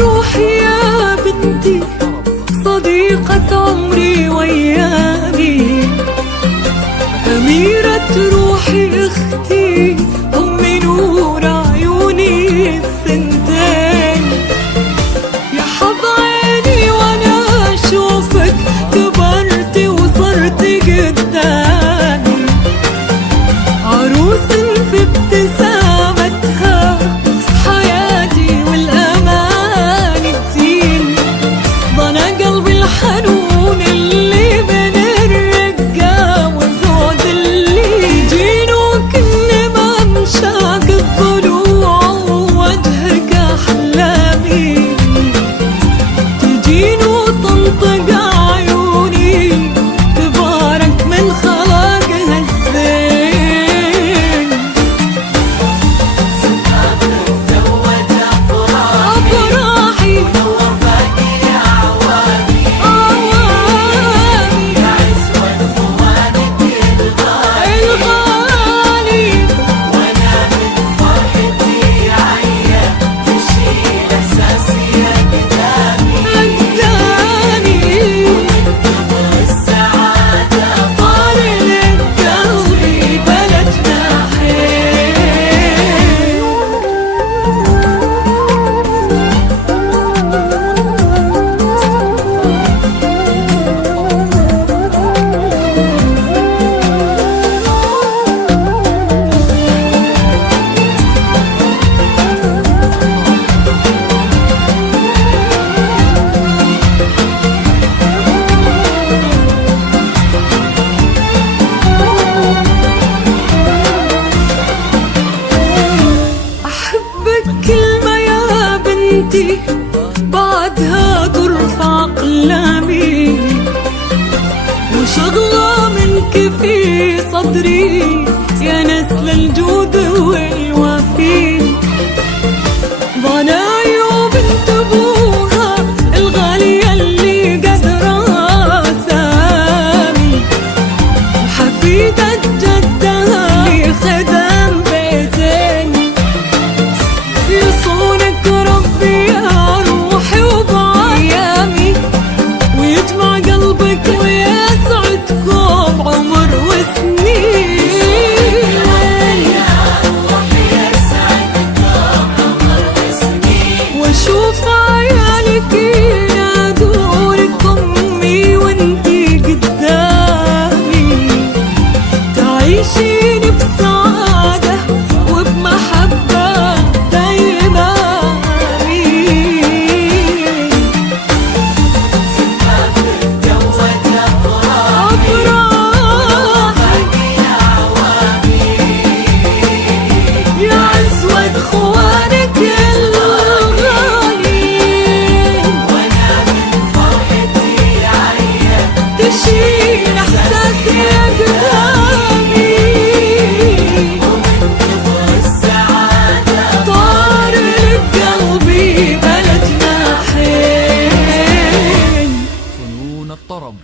روحي يا بنتي، صديقة عمري وأيامي، أميرة روحي أختي، أم نور عيوني الثنتين. يا حظ عيني وأنا أشوفك كبرتي وصرتي قدامي، عروس في ابتسامتها حياتي والأمان تزين. ضنا قلبي الحنون اللي بين الرقة وزود اللي يجين، وكل ما مشاق الضلوع ووجهك أحلامي، تجين وتنطق عيوني تبارك من خلقها الزين. أفراحي كلمة يا بنتي بعدها ترفع أقلامي، وشغلة منك في صدري يا نسل الجود والوفي. ضنا بنت أبوها الغالية اللي قدرها سامي، حفيدة جدها اللي خدم بيتين. يصونك ربي يا روحي وبأيامي، ويجمع قلبك ويسعدكم عمر وسنين. واشوف عيالك ينادونك أمي وانتي قدامي، تعيشين بسعادة وبمحبة دايما. يا أسود خوانك الغالين، وأنا من فرحتي عيا تشيل إحساسي أقدامي، ومن كبر السعادة طار لقلبي بلدنا حين. فنون الطرب.